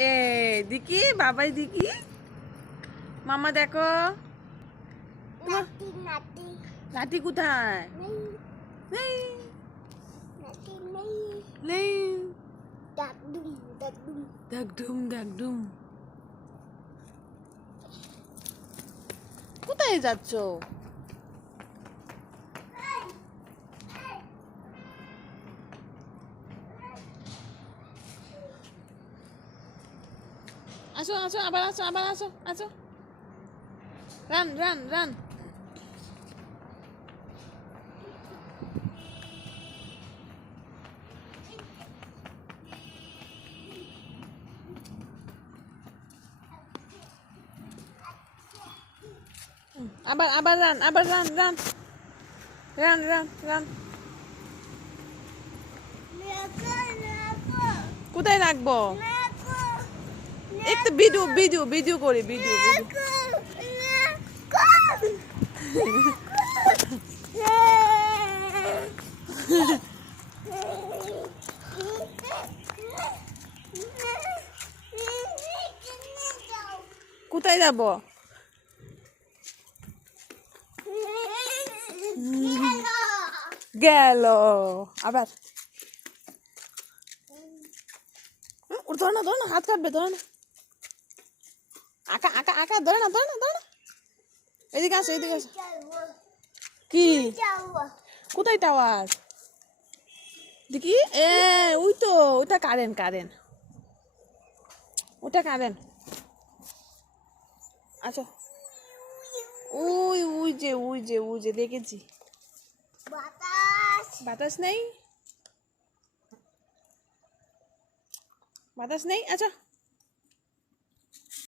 এ দিকি বাবাই দিকি মামা দেখো লাঠি কোথায় নেই নেই ডাকডুম কোথায় যাচ্ছ আসো আসো আবার আসো রান আবার রান কোথায় রাখবো একটু ভিডিও করি ভিডিও কোথায় যাবো গেল আবার ধর না হাত কাটবে ধর না আঁকা ধরে না এদিকে আসো কি কোথায় টাওয়ার দেখি ওই তো ওটা কারেন্ট ওটা কারেন্ট আচ্ছা ওই যে দেখেছি বাতাস নেই আচ্ছা